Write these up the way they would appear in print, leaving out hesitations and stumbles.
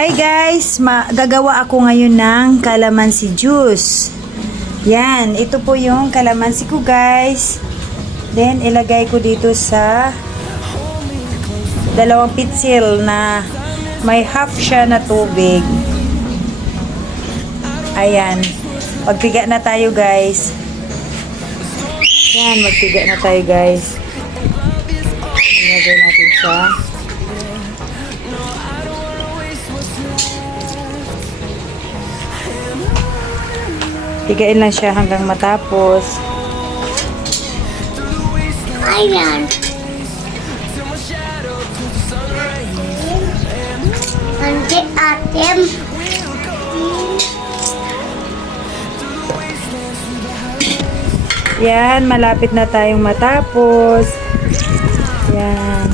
Hi guys, gagawa ako ngayon ng calamansi juice. Yan, ito po yung calamansi ko guys. Then ilagay ko dito sa dalawang pitsil na may half siya na tubig. Ayan, magpiga na tayo guys. Yan, magpiga na tayo guys. Ilagay natin siya. Pigain lang siya hanggang matapos. Ayan. Nanti atem. Yan, malapit na tayong matapos. Yan.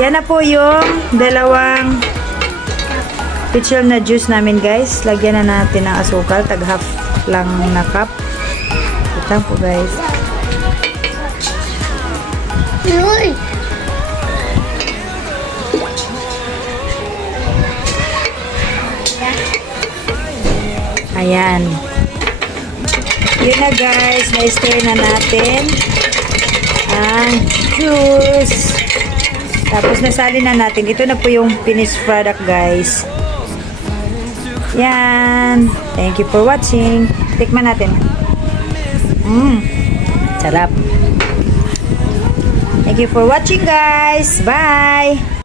Yan na po yung dalawang pitchel na juice namin guys. Lagyan na natin ng asukal. Tag half lang na cup. Ito po guys. Uy. Ayan. Yun na guys. Na-stir na natin ang juice. Tapos nasalin na natin. Ito na po yung finished product guys. Yan. Thank you for watching. Tikman natin. Sarap. Thank you for watching guys. Bye.